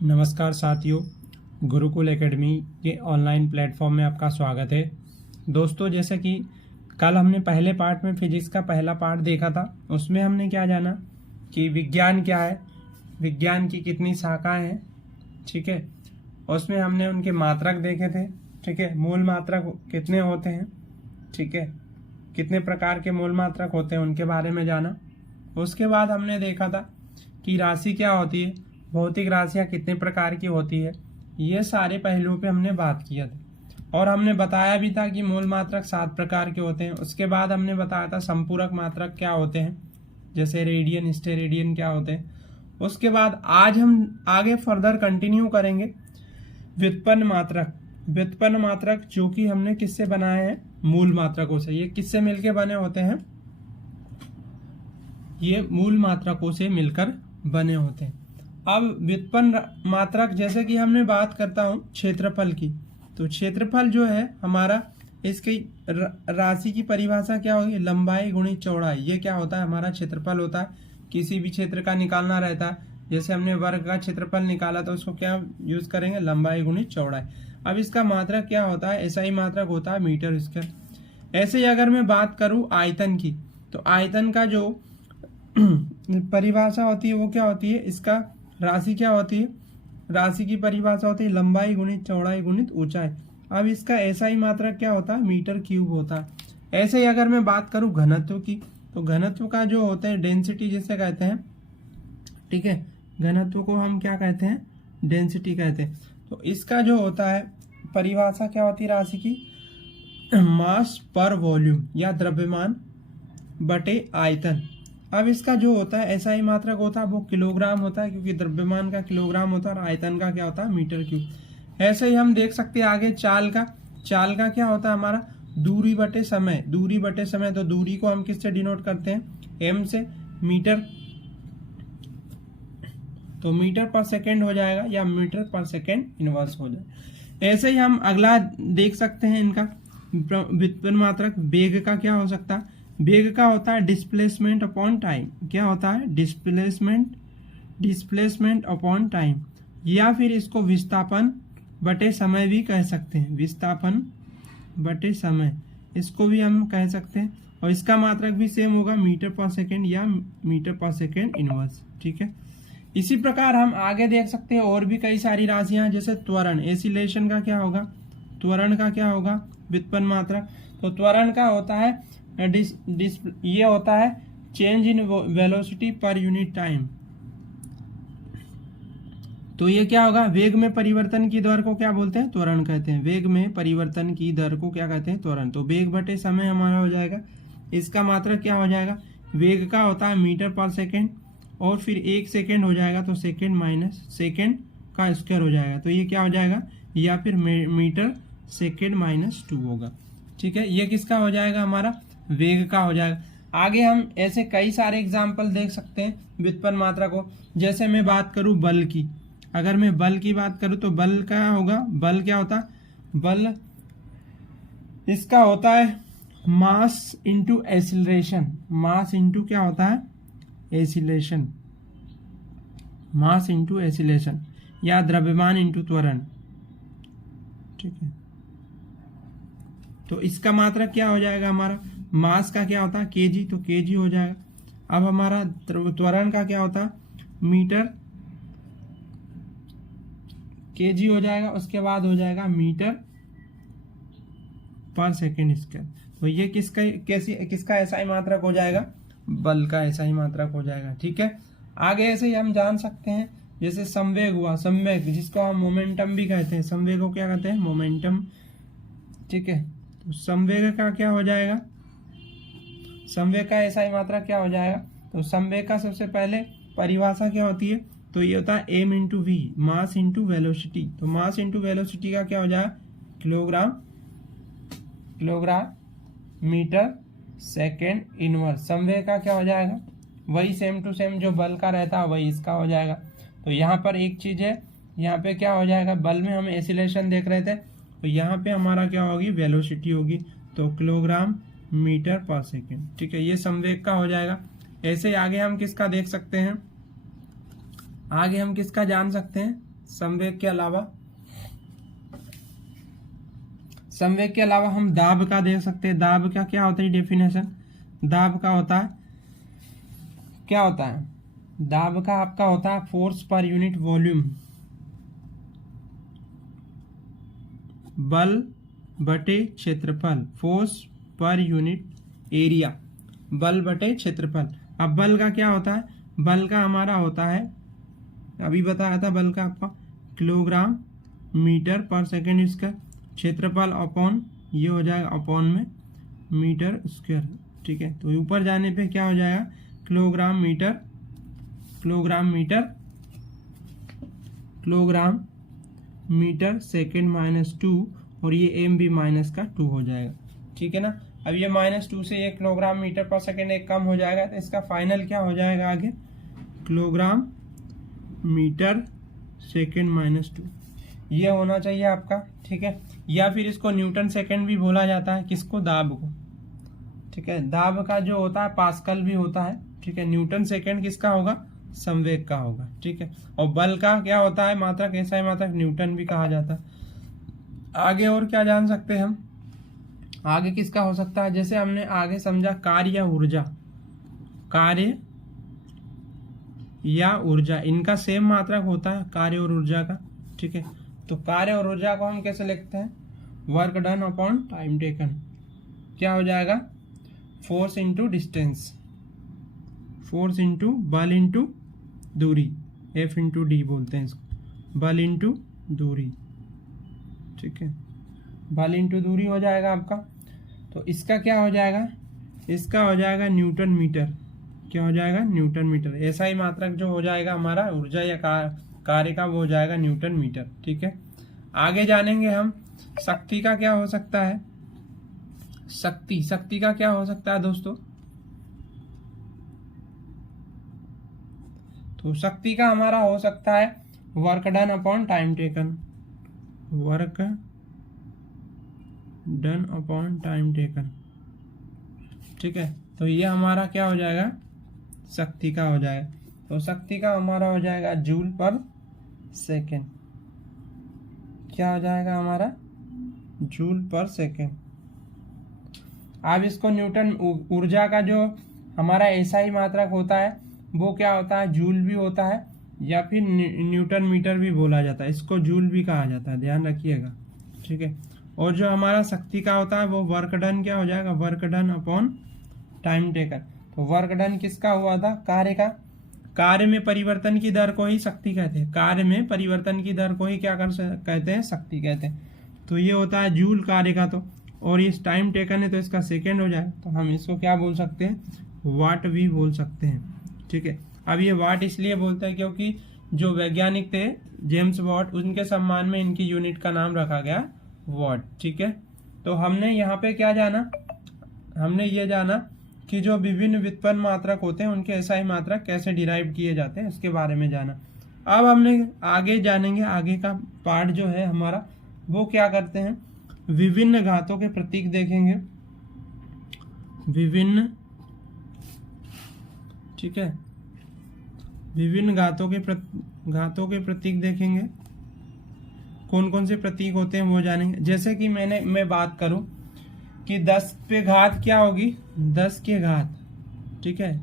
नमस्कार साथियों, गुरुकुल एकेडमी के ऑनलाइन प्लेटफॉर्म में आपका स्वागत है। दोस्तों, जैसे कि कल हमने पहले पार्ट में फिजिक्स का पहला पार्ट देखा था, उसमें हमने क्या जाना कि विज्ञान क्या है, विज्ञान की कितनी शाखाएं हैं। ठीक है, उसमें हमने उनके मात्रक देखे थे। ठीक है, मूल मात्रक कितने होते हैं, ठीक है, कितने प्रकार के मूल मात्रक होते हैं उनके बारे में जाना। उसके बाद हमने देखा था कि राशि क्या होती है, भौतिक राशियां कितने प्रकार की होती है। ये सारे पहलुओं पे हमने बात किया था और हमने बताया भी था कि मूल मात्रक 7 प्रकार के होते हैं। उसके बाद हमने बताया था संपूरक मात्रक क्या होते हैं, जैसे रेडियन स्टेरेडियन क्या होते हैं। उसके बाद आज हम आगे फर्दर कंटिन्यू करेंगे व्युत्पन्न मात्रक। व्युत्पन्न मात्रक जो कि हमने किससे बनाए हैं, मूल मात्रकों से। ये किससे मिलकर बने होते हैं, ये मूल मात्रकों से मिलकर बने होते हैं। अब व्युत्पन्न मात्रक, जैसे कि हमने बात करता हूं क्षेत्रफल की, तो क्षेत्रफल जो है हमारा, इसकी राशि की परिभाषा क्या होगी, लंबाई गुणित चौड़ाई। ये क्या होता है, हमारा क्षेत्रफल होता है। किसी भी क्षेत्र का निकालना रहता है, जैसे हमने वर्ग का क्षेत्रफल निकाला तो उसको क्या यूज करेंगे, लंबाई गुणित चौड़ाई। अब इसका मात्रक क्या होता है, ऐसा ही मात्रक होता है मीटर स्क्वायर। ऐसे ही अगर मैं बात करूं आयतन की, तो आयतन का जो परिभाषा होती है वो क्या होती है, इसका राशि क्या होती है, राशि की परिभाषा होती है लंबाई गुणित चौड़ाई गुणित ऊंचाई। अब इसका ऐसा ही मात्रक क्या होता है, मीटर क्यूब होता है। ऐसे ही अगर मैं बात करूं घनत्व की, तो घनत्व का जो होता है डेंसिटी जिसे कहते हैं, ठीक है, घनत्व को हम क्या कहते हैं, डेंसिटी कहते हैं। तो इसका जो होता है परिभाषा क्या होती है राशि की, मास पर वॉल्यूम या द्रव्यमान बटे आयतन। अब इसका जो होता है ऐसा ही मात्रक होता है, वो किलोग्राम होता है, क्योंकि द्रव्यमान का किलोग्राम होता है और आयतन का क्या होता है, मीटर क्यूब। ऐसे ही हम देख सकते हैं आगे चाल का क्या होता है हमारा, दूरी बटे समय। दूरी बटे समय, तो दूरी को हम किससे डिनोट करते हैं, एम से। मीटर, तो मीटर पर सेकेंड हो जाएगा या मीटर पर सेकेंड इनवर्स हो जाएगा। ऐसे ही हम अगला देख सकते हैं इनका व्युत्पन्न मात्रक वेग का क्या हो सकता है। वेग का होता है डिस्प्लेसमेंट अपॉन टाइम। क्या होता है, डिस्प्लेसमेंट अपॉन टाइम, या फिर इसको विस्थापन बटे समय भी कह सकते हैं। विस्थापन बटे समय, इसको भी हम कह सकते हैं। और इसका मात्रक भी सेम होगा, मीटर पर सेकेंड या मीटर पर सेकेंड इनवर्स। ठीक है, इसी प्रकार हम आगे देख सकते हैं और भी कई सारी राशियां, जैसे त्वरण, एसिलेशन का क्या होगा, त्वरण का क्या होगा व्युत्पन्न मात्रक। तो त्वरण का होता है ये होता है change in velocity per unit time. तो ये क्या होगा, वेग में परिवर्तन की दर को क्या बोलते हैं, त्वरण कहते हैं। वेग में परिवर्तन की दर को क्या कहते हैं, त्वरण। तो वेग बटे समय हमारा हो जाएगा। इसका मात्रक क्या हो जाएगा, वेग का होता है मीटर पर सेकेंड, और फिर 1 सेकेंड हो जाएगा तो सेकेंड माइनस सेकेंड का स्क्वायर हो जाएगा, तो ये क्या हो जाएगा, या फिर मीटर सेकेंड माइनस 2 होगा। ठीक है, ये किसका हो जाएगा, हमारा वेग का हो जाएगा। आगे हम ऐसे कई सारे एग्जाम्पल देख सकते हैं व्युत्पन्न मात्रा को। जैसे मैं बात करूं बल की, अगर मैं बल की बात करूं तो बल क्या होगा, बल क्या होता है, बल इसका होता है mass into acceleration. Mass into क्या होता है, एसिलेशन, मास इंटू एसिलेशन, या द्रव्यमान इंटू त्वरण। ठीक है, तो इसका मात्रक क्या हो जाएगा, हमारा मास का क्या होता है केजी, तो केजी हो जाएगा। अब हमारा त्वरण का क्या होता है, मीटर, केजी हो जाएगा। उसके बाद हो जाएगा मीटर पर सेकेंड स्क्वायर। तो ये किसका ऐसा ही मात्रक हो जाएगा, बल का ऐसा ही मात्रक हो जाएगा। ठीक है, आगे ऐसे ही हम जान सकते हैं, जैसे संवेग हुआ, संवेग जिसको हम मोमेंटम भी कहते हैं, संवेग को क्या कहते हैं, मोमेंटम। ठीक है, तो संवेग का क्या हो जाएगा, संवेग का ऐसा ही मात्रा क्या हो जाएगा। तो संवेग का सबसे पहले परिभाषा क्या होती है, तो ये होता है M into V, mass into velocity. तो मास इंटू वेलोसिटी का क्या हो जाएगा, किलोग्राम मीटर सेकेंड इनवर्स। संवेग का क्या हो जाएगा, वही सेम टू सेम जो बल का रहता है वही इसका हो जाएगा। तो यहाँ पर एक चीज है, यहाँ पे क्या हो जाएगा, बल में हम एसिलेशन देख रहे थे, तो यहाँ पे हमारा क्या होगी, वेलोसिटी होगी, तो किलोग्राम मीटर पर सेकेंड। ठीक है, ये संवेग का हो जाएगा। ऐसे आगे हम किसका देख सकते हैं, आगे हम किसका जान सकते हैं, संवेग के अलावा हम दाब का दे सकते हैं। दाब का क्या होता है डेफिनेशन? दाब का होता है, क्या होता है? दाब का आपका होता है फोर्स पर यूनिट वॉल्यूम, बल बटे क्षेत्रफल, फोर्स पर यूनिट एरिया, बल बटे क्षेत्रफल। अब बल का क्या होता है? बल का हमारा होता है, अभी बताया था बल का आपका किलोग्राम मीटर पर सेकेंड स्क्वायर, क्षेत्रफल अपॉन ये हो जाएगा अपॉन में मीटर स्क्वायर, ठीक है। तो ऊपर जाने पे क्या हो जाएगा? किलोग्राम मीटर सेकेंड माइनस 2, और ये एम भी माइनस का 2 हो जाएगा, ठीक है ना। अब ये -2 से ये किलोग्राम मीटर पर सेकेंड एक कम हो जाएगा, तो इसका फाइनल क्या हो जाएगा आगे? किलोग्राम मीटर सेकेंड माइनस 2, ये होना चाहिए आपका, ठीक है। या फिर इसको न्यूटन सेकेंड भी बोला जाता है, किसको? दाब को, ठीक है। दाब का जो होता है पास्कल भी होता है, ठीक है। न्यूटन सेकेंड किसका होगा? संवेग का होगा, ठीक है। और बल का क्या होता है? मात्रक, ऐसा मात्रक न्यूटन भी कहा जाता है। आगे और क्या जान सकते हैं हम? आगे किसका हो सकता है? जैसे हमने आगे समझा कार्य या ऊर्जा, इनका सेम मात्रक होता है कार्य और ऊर्जा का, ठीक है। तो कार्य और ऊर्जा को हम कैसे लिखते हैं? Work done upon time taken. क्या हो जाएगा? Force into distance, force into बल इंटू दूरी, F इंटू डी बोलते हैं इसको, बल इंटू दूरी, ठीक है। बल इंटू दूरी हो जाएगा आपका। तो इसका क्या हो जाएगा? इसका हो जाएगा न्यूटन मीटर। क्या हो जाएगा? Newton metre. ऐसा ही मात्रक जो हो जाएगा हमारा ऊर्जा या कार्य का, वो हो जाएगा न्यूटन मीटर, ठीक है। आगे जानेंगे हम शक्ति का क्या हो सकता है। शक्ति का क्या हो सकता है दोस्तों? तो शक्ति का हमारा हो सकता है work done upon time taken, work done upon time taken, ठीक है। तो ये हमारा क्या हो जाएगा? शक्ति का हो जाएगा। तो शक्ति का हमारा हो जाएगा जूल पर सेकेंड। क्या हो जाएगा हमारा? जूल पर सेकेंड। अब इसको न्यूटन, ऊर्जा का जो हमारा ऐसा ही मात्रक होता है वो क्या होता है? जूल भी होता है, या फिर न्यूटन मीटर भी बोला जाता है, इसको जूल भी कहा जाता है, ध्यान रखिएगा, ठीक है। और जो हमारा शक्ति का होता है वो वर्क डन क्या हो जाएगा? Work done upon time taken. तो वर्क डन किसका हुआ था? कार्य का। कार्य में परिवर्तन की दर को ही शक्ति कहते हैं, कार्य में परिवर्तन की दर को ही क्या कहते हैं? शक्ति कहते हैं। तो ये होता है जूल कार्य का। तो और इस टाइम टेकन है तो इसका सेकेंड हो जाए, तो हम इसको क्या बोल सकते हैं? वाट भी बोल सकते हैं, ठीक है। अब ये वाट इसलिए बोलते हैं क्योंकि जो वैज्ञानिक थे जेम्स वाट, उनके सम्मान में इनकी यूनिट का नाम रखा गया वाट, ठीक है। तो हमने यहाँ पे क्या जाना? हमने ये जाना कि जो विभिन्न व्युत्पन्न मात्रक होते हैं उनके एसआई मात्रक कैसे डिराइव किए जाते हैं, इसके बारे में जाना। अब हमने आगे जानेंगे, आगे का पार्ट जो है हमारा वो क्या करते हैं? विभिन्न घातों के प्रतीक देखेंगे, विभिन्न, ठीक है, विभिन्न घातों के प्रतीक देखेंगे। कौन कौन से प्रतीक होते हैं वो जानेंगे। जैसे कि मैं बात करूं कि 10 पे घात क्या होगी? 10 के घात, ठीक है।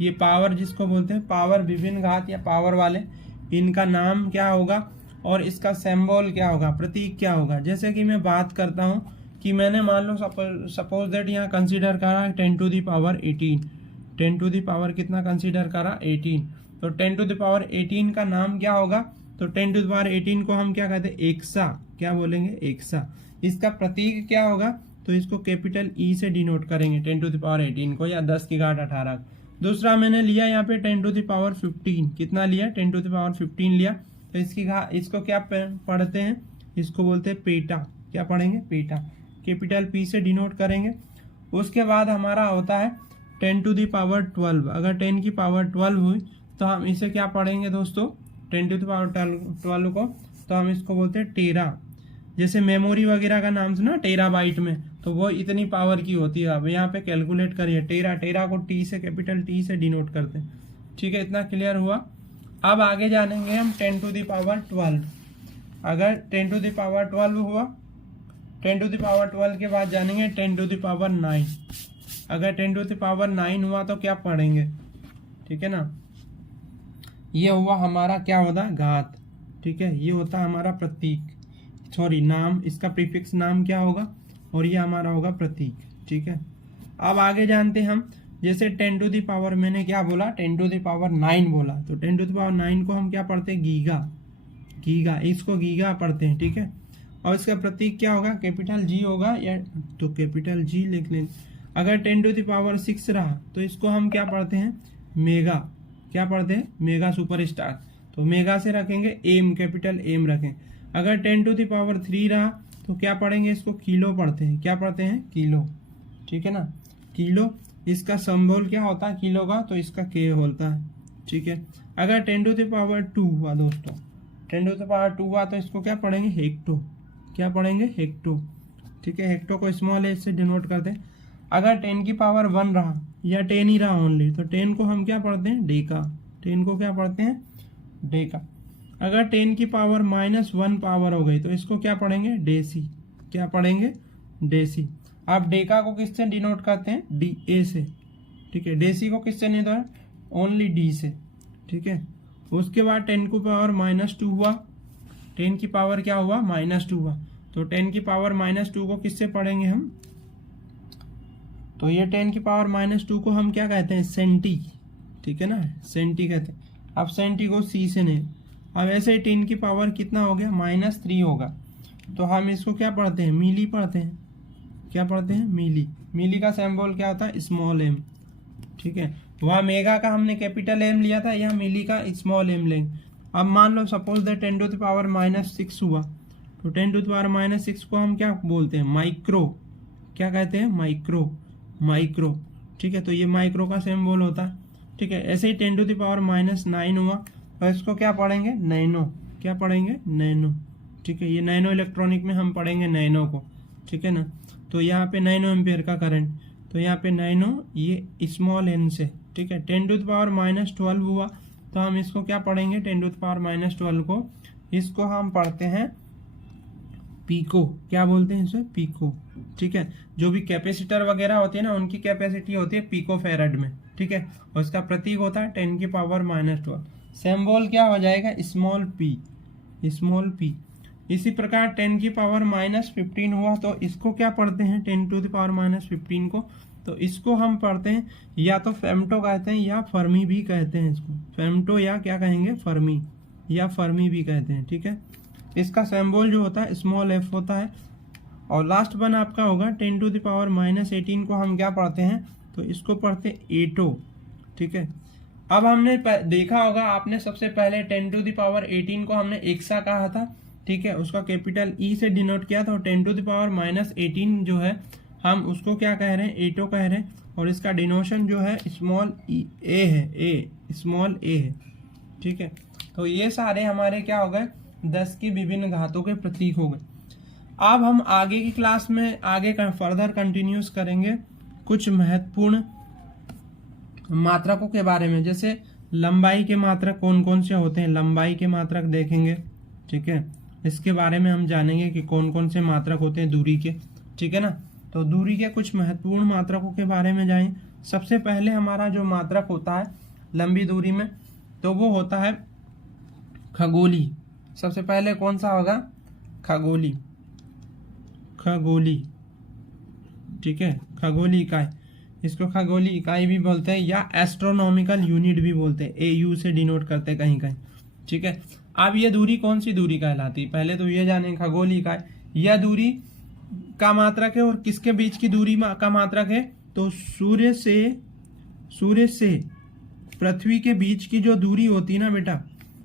ये पावर जिसको बोलते हैं पावर, विभिन्न घात या पावर वाले, इनका नाम क्या होगा और इसका सिंबल क्या होगा, प्रतीक क्या होगा। जैसे कि मैं बात करता हूं कि मैंने मान लो सपोज दैट यहाँ कंसीडर करा 10 to the power 18, 10 to the power कितना कंसीडर करा? 18। तो 10 टू द पावर 18 का नाम क्या होगा? तो 10 टू द पावर 18 को हम क्या कहते हैं? एक्सा। क्या बोलेंगे? एक्सा। इसका प्रतीक क्या होगा? तो इसको कैपिटल ई से डिनोट करेंगे 10 टू द पावर 18 को, या 10 की घात 18। दूसरा मैंने लिया यहाँ पे 10 टू द पावर 15, कितना लिया? 10 टू द पावर 15 लिया। तो इसको क्या पढ़ते हैं? इसको बोलते हैं पेटा। क्या पढ़ेंगे? पेटा। कैपिटल पी से डिनोट करेंगे। उसके बाद हमारा होता है 10 टू द पावर 12। अगर 10 की पावर 12 हुई तो हम इसे क्या पढ़ेंगे दोस्तों? 10 टू द पावर 12 को तो हम इसको बोलते हैं टेरा। जैसे मेमोरी वगैरह का नाम सुना टेराबाइट में, तो वो इतनी पावर की होती है। अब यहाँ पे कैलकुलेट करिए टेरा को टी से, कैपिटल टी से डिनोट करते हैं, ठीक है। इतना क्लियर हुआ। अब आगे जानेंगे हम 10 टू द पावर 12। अगर 10 टू द पावर 12 हुआ, 10 टू द पावर 12 के बाद जानेंगे 10 टू द पावर 9। अगर 10 टू द पावर 9 हुआ तो क्या पढ़ेंगे, ठीक है ना। ये हुआ हमारा क्या होता है, घात, ठीक है। ये होता है हमारा प्रतीक, सॉरी नाम, इसका प्रीफिक्स नाम क्या होगा, और ये हमारा होगा प्रतीक, ठीक है। अब आगे जानते हैं हम, जैसे 10 टू द पावर, मैंने क्या बोला, 10 टू द पावर 9 बोला, तो 10 टू द पावर 9 को हम क्या पढ़ते हैं, गीगा, गीगा, इसको गीगा पढ़ते हैं, ठीक है। और इसका प्रतीक क्या होगा, कैपिटल जी होगा, या तो कैपिटल जी लिख लें। अगर 10 टू द पावर 6 रहा तो इसको हम क्या पढ़ते हैं, मेगा, क्या पढ़ते हैं, मेगा सुपरस्टार, तो मेगा से रखेंगे एम, कैपिटल एम रखें। अगर 10 टू द पावर 3 रहा तो क्या पढ़ेंगे, इसको किलो पढ़ते हैं, क्या पढ़ते हैं, किलो, ठीक है ना, किलो। इसका सिंबल क्या होता है किलो का, तो इसका के होता है, ठीक है। अगर 10 टू द पावर 2 हुआ दोस्तों, 10 टू द पावर 2 हुआ तो इसको क्या पढ़ेंगे, हेक्टो, क्या पढ़ेंगे, हेक्टो, ठीक है। हेक्टो को स्मॉल एच से डिनोट करते हैं। अगर 10 की पावर 1 रहा या 10 ही रहा ओनली, तो 10 को हम क्या पढ़ते हैं, डेका, 10 को क्या पढ़ते हैं, डेका। अगर 10 की पावर -1 पावर हो गई तो इसको क्या पढ़ेंगे, डेसी, क्या पढ़ेंगे, डेसी। आप डेका को किससे डिनोट करते हैं, डी ए से, ठीक है। डेसी को किससे नहीं, तो ओनली डी से, ठीक है। उसके बाद 10 की पावर -2 हुआ, 10 की पावर क्या हुआ, -2 हुआ, तो 10 की पावर -2 को किससे पढ़ेंगे हम, तो ये 10 की पावर -2 को हम क्या कहते हैं, सेंटी, ठीक है ना, सेंटी कहते हैं। अब सेंटी को सी से नहीं, अब ऐसे 10 की पावर कितना हो गया, -3 होगा, तो हम इसको क्या पढ़ते हैं, मिली पढ़ते हैं, क्या पढ़ते हैं, मिली। मिली का सिंबल क्या होता है, स्मॉल एम, ठीक है। वहाँ मेगा का हमने कैपिटल एम लिया था, यहाँ मिली का स्मॉल एम लेंगे। अब मान लो suppose that 10 to the power -6 हुआ, तो 10 टू द पावर -6 को हम क्या बोलते हैं, माइक्रो, क्या कहते हैं, माइक्रो, माइक्रो, ठीक है। तो ये माइक्रो का सिंबल होता है, ठीक है। ऐसे ही 10 टू द पावर -9 हुआ, और इसको क्या पढ़ेंगे, नैनो, क्या पढ़ेंगे, नैनो, ठीक है। ये नैनो इलेक्ट्रॉनिक में हम पढ़ेंगे नैनो को, ठीक है ना। तो यहाँ पे नैनो एम्पियर का करंट, तो यहाँ पे नैनो, ये स्मॉल एन से, ठीक है। 10 टू द पावर -12 हुआ तो हम इसको क्या पढ़ेंगे, 10 टू द पावर -12 को, इसको हम पढ़ते हैं पीको, क्या बोलते हैं इसे, पीको, ठीक है। जो भी कैपेसिटर वगैरह होती है ना, उनकी कैपेसिटी होती है पिको फेराड में, ठीक है। और इसका प्रतीक होता है 10 की पावर -12। सिंबल क्या हो जाएगा, स्मॉल पी, स्मॉल पी। इसी प्रकार 10 की पावर -15 हुआ तो इसको क्या पढ़ते हैं, 10 टू द पावर -15 को, तो इसको हम पढ़ते हैं या तो फेम्टो कहते हैं या फर्मी भी कहते हैं, इसको फेम्टो या क्या कहेंगे, फर्मी, या फर्मी भी कहते हैं, ठीक है। इसका सिंबल जो होता है स्मॉल एफ होता है। और लास्ट वन आपका होगा 10 टू द पावर -18 को हम क्या पढ़ते हैं, तो इसको पढ़ते हैं एटो, ठीक है। अब हमने देखा होगा आपने, सबसे पहले 10 टू द पावर 18 को हमने एक्सा कहा था, ठीक है। उसका कैपिटल ई से डिनोट किया था। 10 टू द पावर -18 जो है हम उसको क्या कह रहे हैं, एटो कह रहे हैं, और इसका डिनोशन जो है स्मॉल ए है, ए, स्मॉल ए है, ठीक है। तो ये सारे हमारे क्या हो गए, 10 की विभिन्न घातों के प्रतीक हो गए। अब हम आगे की क्लास में आगे फर्दर कंटिन्यूस करेंगे कुछ महत्वपूर्ण मात्रकों के बारे में, जैसे लंबाई के मात्रक कौन कौन से होते हैं, लंबाई के मात्रक देखेंगे, ठीक है। इसके बारे में हम जानेंगे कि कौन कौन से मात्रक होते हैं दूरी के, ठीक है ना। तो दूरी के कुछ महत्वपूर्ण मात्रकों के बारे में जाएं। सबसे पहले हमारा जो मात्रक होता है लंबी दूरी में, तो वो होता है खगोली। सबसे पहले कौन सा होगा, खगोली, खगोली, ठीक है, खगोली इकाई। इसको खगोली इकाई भी बोलते हैं या एस्ट्रोनॉमिकल यूनिट भी बोलते हैं, AU से डिनोट करते हैं कहीं कहीं, ठीक है। अब ये दूरी कौन सी दूरी कहलाती है, पहले तो ये जाने, खगोली इकाई यह दूरी का मात्रक है। और किसके बीच की दूरी का मात्रक है, तो सूर्य से पृथ्वी के बीच की जो दूरी होती है ना बेटा,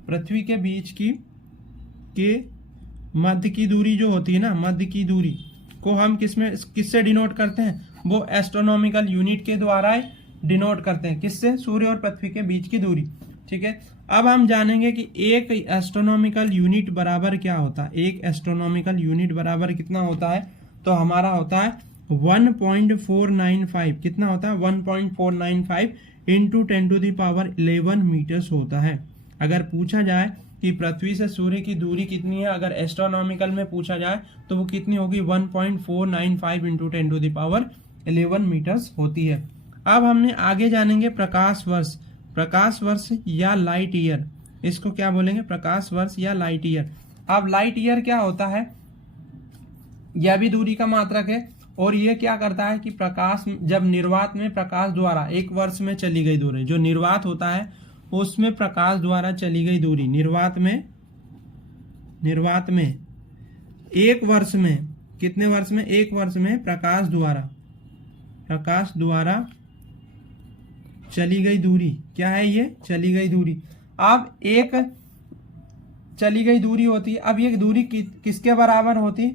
पृथ्वी के बीच की के मध्य की दूरी जो होती है ना, मध्य की दूरी को हम किससे डिनोट करते हैं, वो एस्ट्रोनॉमिकल यूनिट के द्वारा डिनोट करते हैं, किससे, सूर्य और पृथ्वी के बीच की दूरी, ठीक है। अब हम जानेंगे कि एक एस्ट्रोनॉमिकल यूनिट बराबर क्या होता है। एक एस्ट्रोनॉमिकल यूनिट बराबर कितना होता है, तो हमारा होता है 1.495, कितना होता है, 1.495 into 10 to the power 11 metres होता है। अगर पूछा जाए कि पृथ्वी से सूर्य की दूरी कितनी है, अगर एस्ट्रोनॉमिकल में पूछा जाए तो वो कितनी होगी, 1.495 इंटू 10⁻11 मीटर्स होती है। अब हमने आगे जानेंगे प्रकाश वर्ष। प्रकाश वर्ष या लाइट ईयर, इसको क्या बोलेंगे, प्रकाश वर्ष या लाइट ईयर। अब लाइट ईयर क्या होता है, यह भी दूरी का मात्रक है, और ये क्या करता है कि प्रकाश जब निर्वात में प्रकाश द्वारा एक वर्ष में चली गई दूरी, जो निर्वात होता है उसमें प्रकाश द्वारा चली गई दूरी, निर्वात में एक वर्ष में, कितने वर्ष में, एक वर्ष में प्रकाश द्वारा चली गई दूरी, क्या है ये, चली गई दूरी। अब एक चली गई दूरी होती है, अब ये दूरी किसके बराबर होती,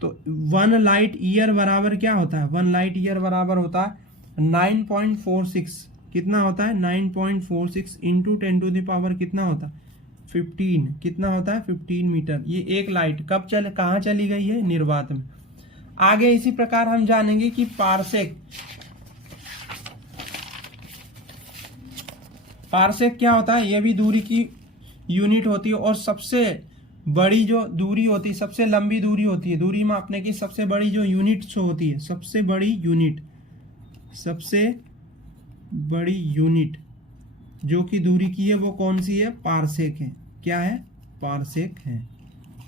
तो 1 लाइट ईयर बराबर क्या होता है, 1 लाइट ईयर बराबर होता है 9.46, कितना होता है 9.46 इंटू 10⁻, कितना होता है 15, कितना होता है 15 मीटर। ये एक लाइट कब कहाँ चली गई है, निर्वात में। आगे इसी प्रकार हम जानेंगे कि पारसेक क्या होता है, यह भी दूरी की यूनिट होती है, और सबसे बड़ी जो दूरी होती है, सबसे लंबी दूरी होती है, दूरी मापने की सबसे बड़ी जो यूनिट होती है, सबसे बड़ी यूनिट जो कि दूरी की है वो कौन सी है, पारसेक है। क्या है, पारसेक है,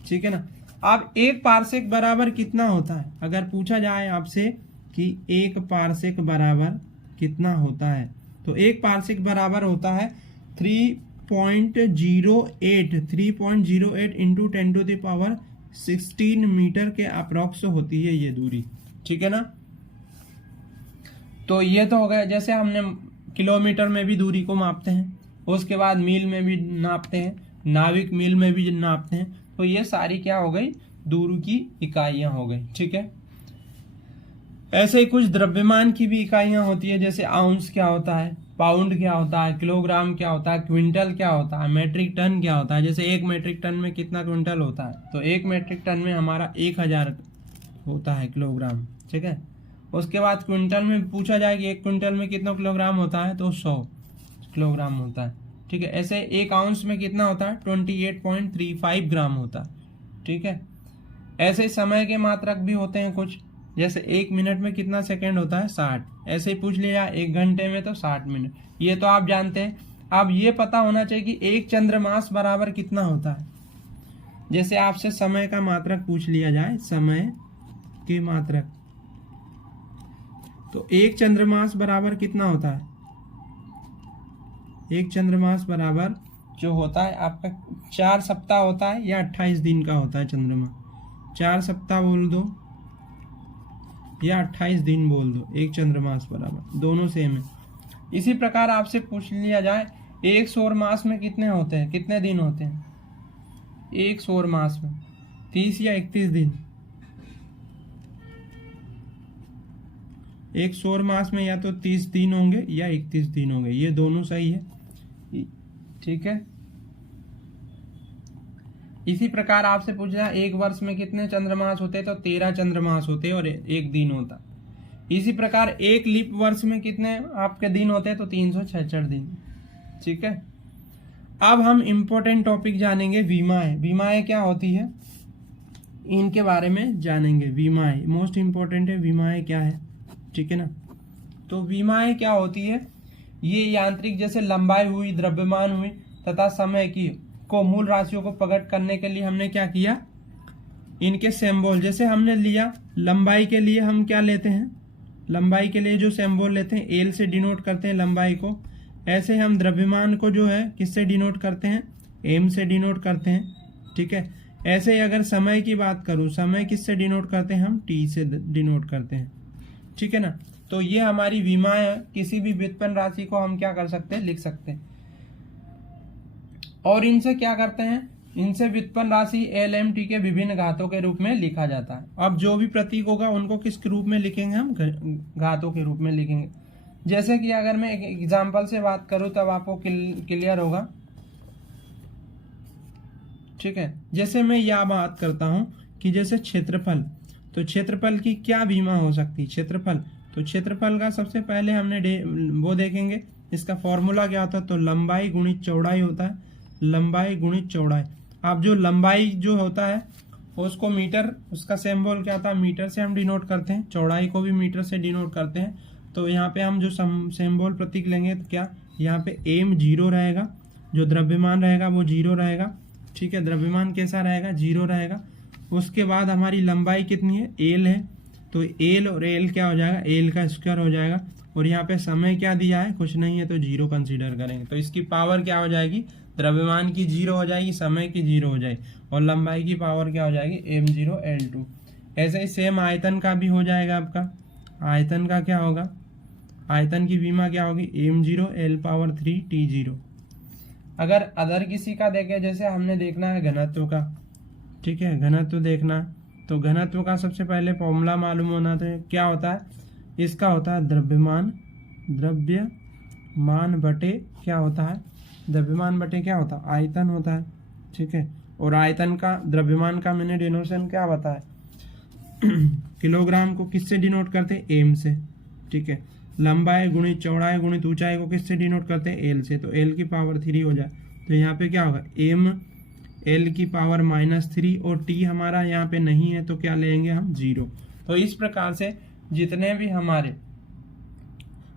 ठीक है ना। अब एक पारसेक बराबर कितना होता है, अगर पूछा जाए आपसे कि एक पारसेक बराबर कितना होता है, तो एक पारसेक बराबर होता है 3.08 इंटू 10⁻16 मीटर के अप्रॉक्स होती है ये दूरी, ठीक है ना। तो ये तो हो गया, जैसे हमने किलोमीटर में भी दूरी को मापते हैं, उसके बाद मील में भी नापते हैं, नाविक मील में भी नापते हैं, तो ये सारी क्या हो गई, दूरी की इकाइयां हो गई, ठीक है। ऐसे ही कुछ द्रव्यमान की भी इकाइयां होती है, जैसे आउंस क्या होता है, पाउंड क्या होता है, किलोग्राम क्या होता है, क्विंटल क्या होता है, मैट्रिक टन क्या होता है। जैसे एक मैट्रिक टन में कितना क्विंटल होता है, तो एक मैट्रिक टन में हमारा 1000 होता है किलोग्राम, ठीक है। उसके बाद क्विंटल में पूछा जाए कि एक क्विंटल में कितना किलोग्राम होता है, तो 100 किलोग्राम होता है, ठीक है। ऐसे एक आउंस में कितना होता है, 28.35 ग्राम होता है, ठीक है। ऐसे समय के मात्रक भी होते हैं कुछ, जैसे एक मिनट में कितना सेकंड होता है, 60। ऐसे ही पूछ लिया एक घंटे में तो 60 मिनट, ये तो आप जानते हैं। अब ये पता होना चाहिए कि एक चंद्रमास बराबर कितना होता है। जैसे आपसे समय का मात्रक पूछ लिया जाए, समय के मात्रक, तो एक चंद्रमास बराबर कितना होता है, एक चंद्रमास बराबर जो होता है आपका 4 सप्ताह होता है या 28 दिन का होता है चंद्रमा, 4 सप्ताह बोल दो या 28 दिन बोल दो, एक चंद्रमास बराबर, दोनों सेम है। इसी प्रकार आपसे पूछ लिया जाए एक सौर मास में कितने होते हैं, कितने दिन होते हैं एक सौर मास में, 30 या 31 दिन। एक सौर मास में या तो 30 दिन होंगे या 31 दिन होंगे, ये दोनों सही है, ठीक है। इसी प्रकार आपसे पूछा एक वर्ष में कितने चंद्रमास होते हैं, तो 13 चंद्रमास होते हैं और एक दिन होता। इसी प्रकार एक लीप वर्ष में कितने आपके दिन होते हैं, तो 366 दिन, ठीक है। अब हम इम्पोर्टेंट टॉपिक जानेंगे, विमाएं। विमाएं क्या होती है, इनके बारे में जानेंगे। विमाएं मोस्ट इंपॉर्टेंट है, विमाएं क्या है, ठीक है ना। तो विमाएं क्या होती है, ये यांत्रिक जैसे लंबाई हुई, द्रव्यमान हुई तथा समय की को मूल राशियों को प्रकट करने के लिए हमने क्या किया, इनके सिंबल, जैसे हमने लिया लंबाई के लिए हम क्या लेते हैं, लंबाई के लिए जो सिंबल लेते हैं एल से डिनोट करते हैं लंबाई को, ऐसे हम द्रव्यमान को जो है किससे डिनोट करते हैं, एम से डिनोट करते हैं, ठीक है। ऐसे ही अगर समय की बात करूं, समय किससे डिनोट करते हैं, हम टी से डिनोट करते हैं, ठीक है ना। तो ये हमारी विमाएं, किसी भी व्युत्पन्न राशि को हम क्या कर सकते हैं, लिख सकते हैं। और इनसे क्या करते हैं, इनसे व्युत्पन्न राशि एल एम टी के विभिन्न घातों के रूप में लिखा जाता है। अब जो भी प्रतीक होगा उनको किस रूप में लिखेंगे, हम घातों के रूप में लिखेंगे। जैसे कि अगर मैं एक एग्जाम्पल से बात करूं तब आपको क्लियर होगा, ठीक है। जैसे मैं यह बात करता हूं कि जैसे क्षेत्रफल, तो क्षेत्रफल की क्या विमा हो सकती है, क्षेत्रफल, तो क्षेत्रफल का सबसे पहले हमने वो देखेंगे, इसका फॉर्मूला क्या होता है, तो लंबाई गुणित चौड़ाई होता है। लंबाई गुणित चौड़ाई। अब जो लंबाई जो होता है उसको मीटर, उसका सिंबल क्या होता है, मीटर से हम डिनोट करते हैं, चौड़ाई को भी मीटर से डिनोट करते हैं। तो यहाँ पे हम जो सिंबल प्रतीक लेंगे तो क्या, यहाँ पे एम 0 रहेगा, जो द्रव्यमान रहेगा वो 0 रहेगा, ठीक है, द्रव्यमान कैसा रहेगा, 0 रहेगा। उसके बाद हमारी लंबाई कितनी है, एल है, तो एल और एल क्या हो जाएगा, एल का स्क्वायर हो जाएगा। और यहाँ पे समय क्या दिया है, कुछ नहीं है, तो 0 कंसीडर करेंगे। तो इसकी पावर क्या हो जाएगी, द्रव्यमान की 0 हो जाएगी, समय की 0 हो जाएगी, और लंबाई की पावर क्या हो जाएगी, m0 l2। ऐसे ही सेम आयतन का भी हो जाएगा आपका। आयतन का क्या होगा, आयतन की विमा क्या होगी, m0 l3 t0। अगर अदर किसी का देखें, जैसे हमने देखना है घनत्व का, ठीक है, घनत्व देखना है, तो घनत्व का सबसे पहले फॉर्मूला मालूम होना चाहिए। क्या होता है, इसका होता है द्रव्यमान, द्रव्यमान बटे क्या होता है, द्रव्यमान बटे क्या होता है, आयतन होता है, ठीक है। और आयतन का, द्रव्यमान का मैंने डिनोशन क्या बताया किलोग्राम को किससे डिनोट करते हैं, एम से, ठीक है। लंबाई गुणित चौड़ाई गुणित ऊंचाई को किससे डिनोट करते हैं, एल से, तो एल की पावर 3 हो जाए। तो यहाँ पे क्या होगा, एम एल की पावर -3, और टी हमारा यहाँ पे नहीं है तो क्या लेंगे हम, 0। तो इस प्रकार से जितने भी हमारे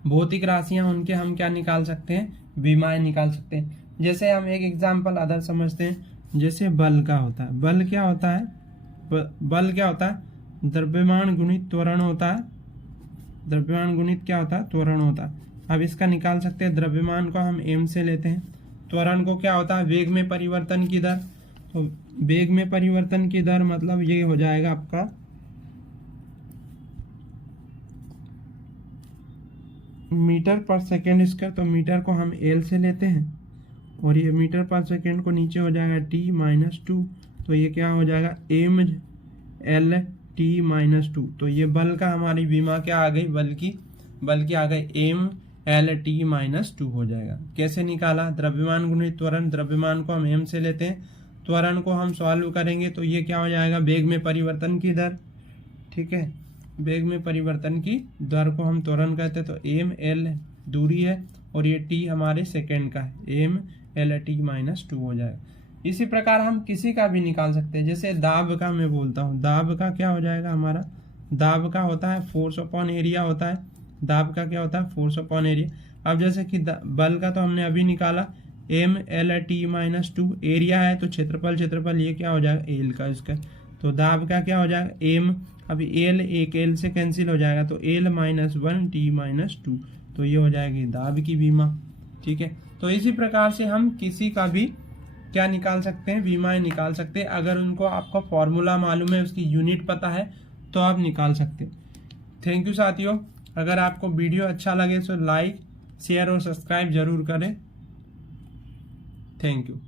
भौतिक राशियां उनके हम क्या निकाल सकते हैं, विमाएं निकाल सकते हैं। जैसे हम एक एग्जाम्पल अदर समझते हैं, जैसे बल का होता है। बल क्या होता है, बल क्या होता है, द्रव्यमान गुणित त्वरण होता है, द्रव्यमान गुणित क्या होता है, त्वरण होता है। अब इसका निकाल सकते हैं, द्रव्यमान को हम m से लेते हैं, त्वरण को क्या होता है, वेग में परिवर्तन की दर। तो वेग में परिवर्तन की दर मतलब ये हो जाएगा आपका मीटर पर सेकेंड स्क्वायर। तो मीटर को हम एल से लेते हैं, और ये मीटर पर सेकेंड को नीचे हो जाएगा t-2, तो ये क्या हो जाएगा, m l t-2। तो ये बल का हमारी विमा क्या आ गई, बल की आ गई m l t-2 हो जाएगा। कैसे निकाला, द्रव्यमान गुणित त्वरण, द्रव्यमान को हम m से लेते हैं, त्वरण को हम सॉल्व करेंगे तो ये क्या हो जाएगा, वेग में परिवर्तन की दर, ठीक है, वेग में परिवर्तन की दर को हम त्वरण कहते हैं। तो एम एल दूरी है और ये टी हमारे सेकेंड का है, एम एल t-2 हो जाएगा। इसी प्रकार हम किसी का भी निकाल सकते हैं। जैसे दाब का मैं बोलता हूँ, दाब का क्या हो जाएगा हमारा, दाब का होता है फोर्स अपॉन एरिया होता है, दाब का क्या होता है, फोर्स अपॉन एरिया। अब जैसे कि बल का तो हमने अभी निकाला, एम एल t-2, एरिया है तो क्षेत्रफल, ये क्या हो जाएगा, एल का इसका। तो दाब का क्या हो जाएगा, एम, अभी एल एक एल से कैंसिल हो जाएगा, तो एल -1 t-2, तो ये हो जाएगी दाब की विमा, ठीक है। तो इसी प्रकार से हम किसी का भी क्या निकाल सकते हैं, विमाएं निकाल सकते हैं। अगर उनको आपको फॉर्मूला मालूम है, उसकी यूनिट पता है, तो आप निकाल सकते हैं। थैंक यू साथियों। अगर आपको वीडियो अच्छा लगे तो लाइक, शेयर और सब्सक्राइब जरूर करें। Thank you.